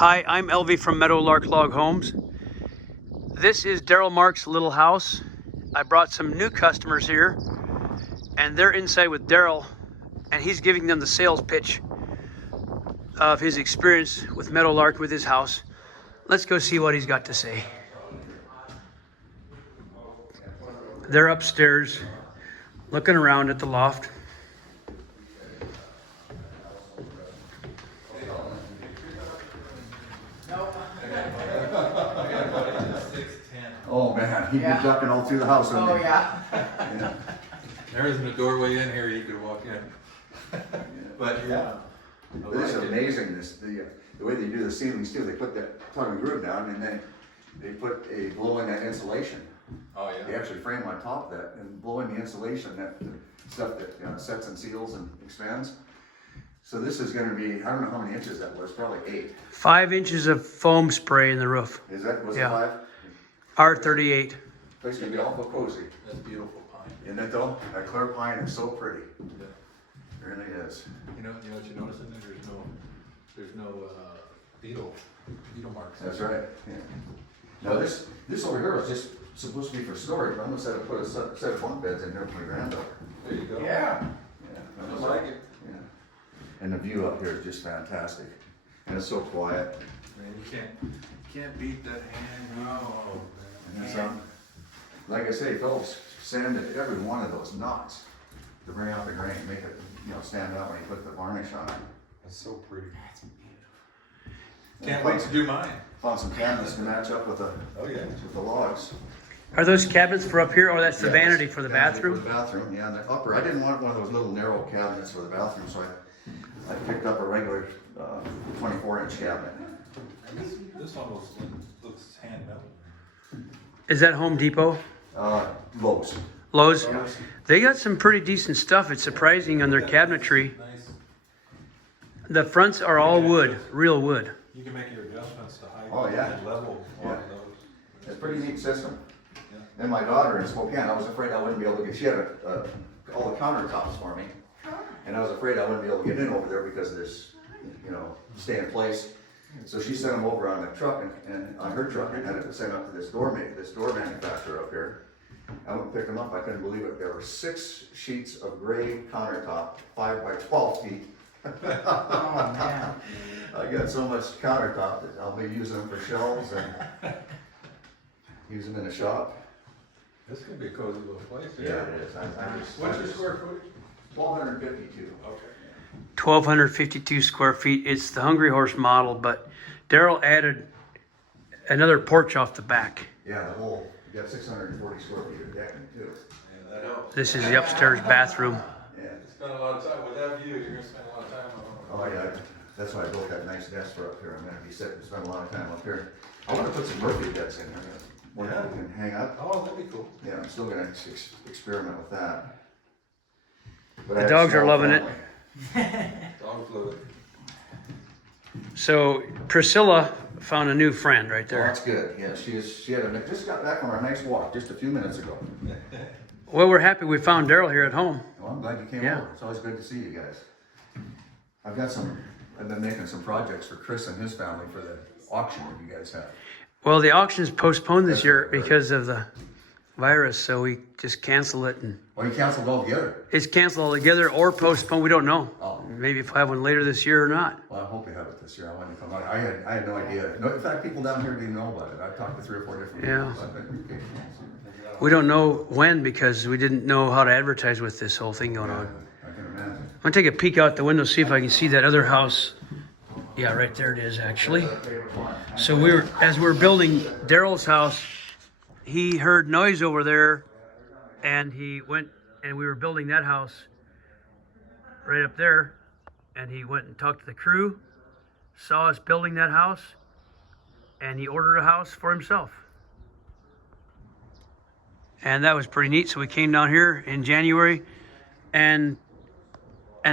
Hi, I'm Elvie from Meadowlark Log Homes. This is Daryl Mark's little house. I brought some new customers here, and they're inside with Daryl, and he's giving them the sales pitch of his experience with Meadowlark with his house. Let's go see what he's got to say. They're upstairs looking around at the loft. Oh man, he'd be ducking all through the house. Oh yeah. Yeah. There isn't a doorway in here you could walk in. But yeah. This is amazing, the way they do the ceilings too. They put that tongue and groove down and then they put a blow in that insulation. Oh They yeah. actually frame on top of that and blow in the insulation, that stuff that sets and seals and expands. So this is gonna be, I don't know how many inches that was, probably 8. 5 inches of foam spray in the roof. Was it Yeah. 5? R38. Place gonna be awful cozy. That's beautiful pine. Isn't it though? That clear pine is so pretty. Yeah. It really is. You know what you notice in there? There's no beetle marks. That's right, yeah. Now this over here was just supposed to be for storage. I almost had to put a set of bunk beds in here for my granddaughter. There you go. Yeah. Yeah. I like it. Yeah. And the view up here is just fantastic. And it's so quiet. Man, you can't beat that hand. Oh, And it's, like I say, Phillips sanded every one of those knots to bring out the grain, make it, stand out when he put the varnish on it. that's so pretty. Can't wait to do mine. Found some cabinets to match up with the Oh yeah. logs. Are those cabinets for up here, or that's the Yeah, vanity for the vanity bathroom? For the bathroom, yeah, and the upper. I didn't want one of those little narrow cabinets for the bathroom, so I picked up a regular 24-inch cabinet. This almost looks hand melted. Is that Home Depot? Lowe's. Lowe's? Yes. They got some pretty decent stuff. It's surprising on their cabinetry. Nice. The fronts are all wood, real wood. You can make your adjustments to height Oh, yeah. and level on Yeah. those. It's a pretty neat system. Yeah. Then my daughter in Spokane, I was afraid I wouldn't be able to get, she had all the countertops for me. And I was afraid I wouldn't be able to get in over there because of this, stay in place. So she sent them over on the truck and on her truck and had it sent up to this door manufacturer up here. I went and picked them up, I couldn't believe it. There were 6 sheets of gray countertop, 5 by 12 feet. Oh man. I got so much countertop that I'll be using them for shelves and use them in the shop. This could be a cozy little place. Yeah, it is. What's your square footage? 1,252. Okay. 1,252 square feet. It's the Hungry Horse model, but Daryl added another porch off the back. Yeah, you got 640 square feet of decking too. Yeah, that helps. This is the upstairs bathroom. Yeah. Spend a lot of time with that view. You're gonna spend a lot of time on it. Oh yeah, that's why I built that nice desk for up here. I'm gonna be sitting and spend a lot of time up here. I want to put some Murphy beds in there where people can hang up. Oh, that'd be cool. Yeah, I'm still gonna experiment with that. But I The have a dogs are small loving it. family. Dogs love it. So Priscilla found a new friend right Oh, there. that's good. Yeah, she had just got back from a nice walk just a few minutes ago. Well, we're happy we found Daryl here at home. Well, I'm glad you came Yeah. over. It's always good to see you guys. I've been making some projects for Chris and his family for the auction that you guys have. Well, the auction's postponed this year because of the virus, so we just canceled it, and Well, you canceled altogether. it's canceled altogether or postponed. We don't know. Oh. Maybe if we'll have one later this year or not. Well, I hope you have it this year. I wanted to come out. I had no idea. No, in fact, people down here didn't know about it. I've talked to 3 or 4 different Yeah. people. So I think, okay. We don't know when because we didn't know how to advertise with this whole thing going on. I can imagine. I'm gonna take a peek out the window, see if I can see that other house. Yeah, right there it is actually. So as we were building Daryl's house, he heard noise over there, and he went, and we were building that house right up there, and he went and talked to the crew, saw us building that house, and he ordered a house for himself. And that was pretty neat. So we came down here in January and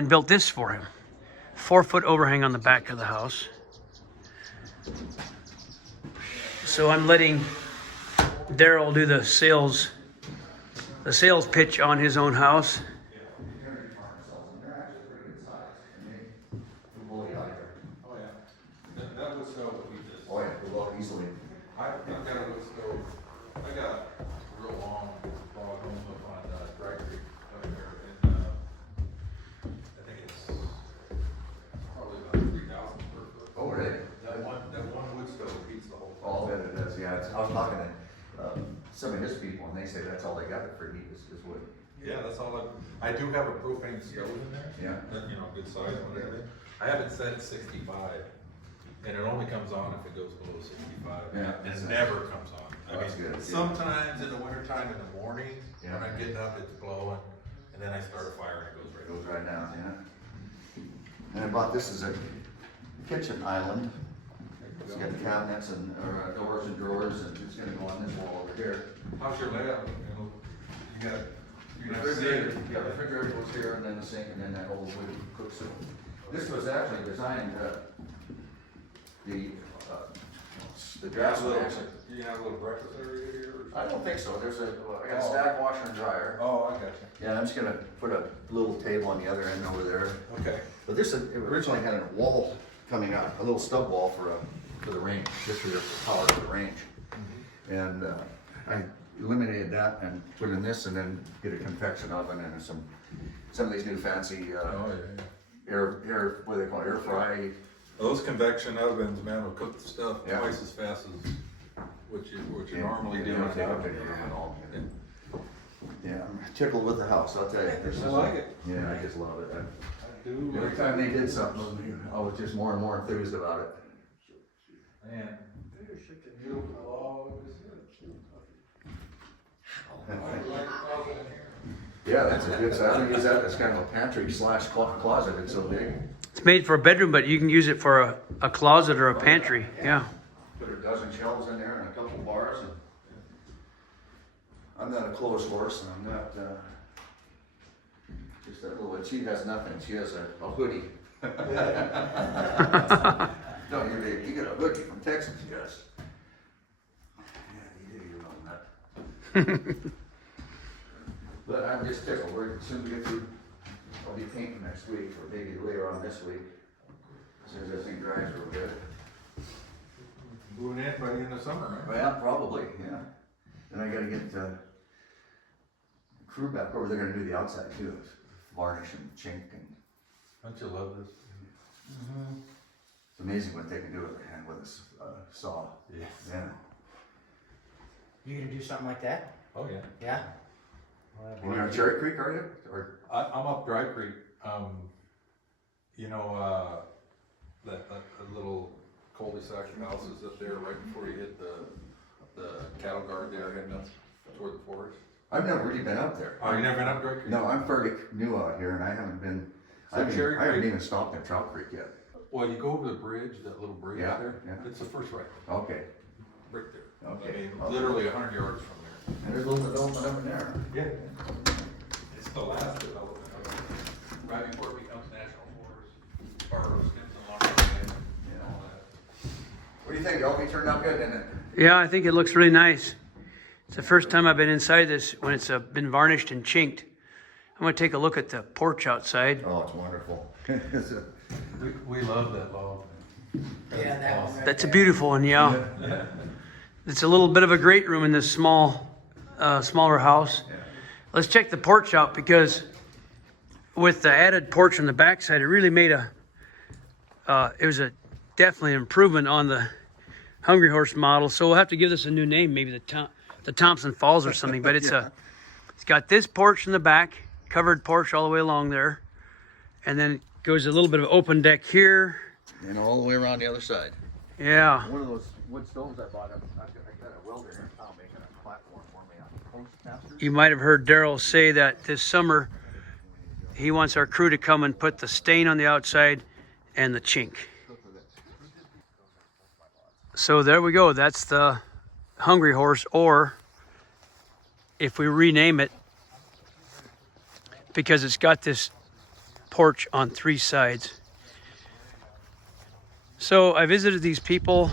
built this for him. 4-foot overhang on the back of the house. So I'm letting Daryl do the sales pitch on his own house. Oh yeah. That was so. they say that's all they got for heat is wood. Yeah, that's all I do have a propane stove in there. Yeah. That, you know, good size one and everything. I have it set at 65, and it only comes on if it goes below 65. Yeah, And that's it nice. never comes on. Oh, that's good. Sometimes in the wintertime in the morning, Yeah. when I'm getting up, it's blowing, and then I start a fire and it goes It right goes right down, yeah. And I bought this as a kitchen island. It's got the cabinets and doors and drawers, and it's gonna go on this wall over here. How's your layout? You know, you got Refrigerator, yeah, the refrigerator goes here, and then the sink, and then that old wood cook stove. This was actually designed, the draftsman actually. You have a little breakfast area here? I don't think so, I got a stack washer and dryer. Oh, I got you. Yeah, I'm just gonna put a little table on the other end over there. Okay. But this, it originally had a wall coming out, a little stub wall for the range, just for the power of the range. And I eliminated that and put in this, and then get a convection oven and some of these new fancy Oh, yeah. air, what do they call it, air fry. Those convection ovens, man, will cook the stuff Yeah. twice as fast as what you normally do. Yeah, take a picture of them and all. Yeah, I'm tickled with the house, I'll tell you. This I is like it. Yeah, I just love it. I do. Every time they did something, I was just more and more enthused about it. Man, there's such a beautiful log. Yeah, that's a good size. I use that as kind of a pantry slash closet, it's so big. It's made for a bedroom, but you can use it for a closet or a pantry. Yeah. Put a dozen shelves in there and a couple bars. And I'm not a clothes horse, and I'm not, just that little, she has nothing, she has a hoodie. No, you got a hoodie from Texas, yes. Yeah, you do, you know that. But I'm just tickled, we're soon to get through, I'll be painting next week, or maybe later on this week, as soon as this thing dries real good. Moving in by the end of summer, right? Well, probably, yeah. Then I gotta get crew back over, they're gonna do the outside too, varnish and chink, and Don't you love this? it's amazing what they can do with their hand with a saw. Yes. Yeah. You gonna do something like that? Oh, yeah. Yeah? And you're on Cherry Creek, are you? Or, I'm up Dry Creek. You know, that little cul-de-sac houses up there right before you hit the cattle guard there heading up toward the forest. I've never really been up there. Oh, you never been up Dry Creek? No, I'm fairly new out here, and I haven't been, So Cherry I haven't Creek? even stopped at Trout Creek yet. Well, you go over the bridge, that little bridge Yeah, there. yeah. It's the first right, Okay. right there. Okay. I mean, literally 100 yards from there. And there's a little development up in there. Yeah. It's the last development of it. Right before it becomes national forest, or skips along the way and all that. What do you think, Elvie? Turned out good, didn't it? Yeah, I think it looks really nice. It's the first time I've been inside this when it's been varnished and chinked. I'm gonna take a look at the porch outside. Oh, it's wonderful. We love that log. Yeah, that one right That's a there. beautiful one, yeah. It's a little bit of a great room in this smaller house. Yeah. Let's check the porch out, because with the added porch on the backside, it really made it was definitely an improvement on the Hungry Horse model. So we'll have to give this a new name, maybe the Thompson Falls or something. But it's it's got this porch in the back, covered porch all the way along there, and then it goes a little bit of open deck here. And all the way around the other side. Yeah. One of those wood stoves I bought, I got a welder here in town making a platform for me on Porch. You might have heard Daryl say that this summer he wants our crew to come and put the stain on the outside and the chink. So there we go. That's the Hungry Horse, or if we rename it, because it's got this porch on 3 sides. So I visited these people.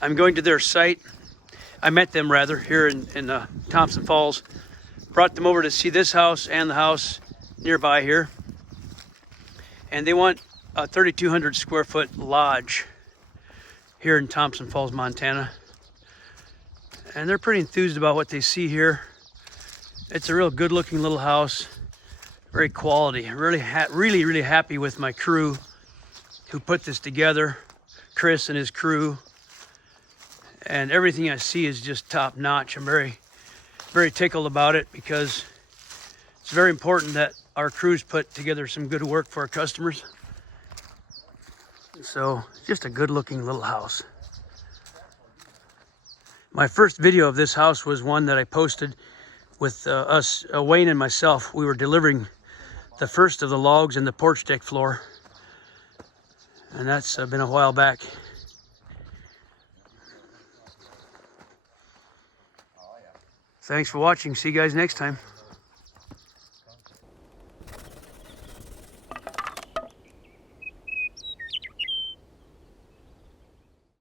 I'm going to their site. I met them rather here in Thompson Falls. Brought them over to see this house and the house nearby here. And they want a 3,200 square foot lodge here in Thompson Falls, Montana. And they're pretty enthused about what they see here. It's a real good looking little house, very quality. Really happy with my crew who put this together, Chris and his crew. And everything I see is just top notch. I'm very very tickled about it because it's very important that our crews put together some good work for our customers. So just a good looking little house. My first video of this house was one that I posted with us, Wayne and myself. We were delivering the first of the logs in the porch deck floor. And that's been a while back. Thanks for watching. See you guys next time.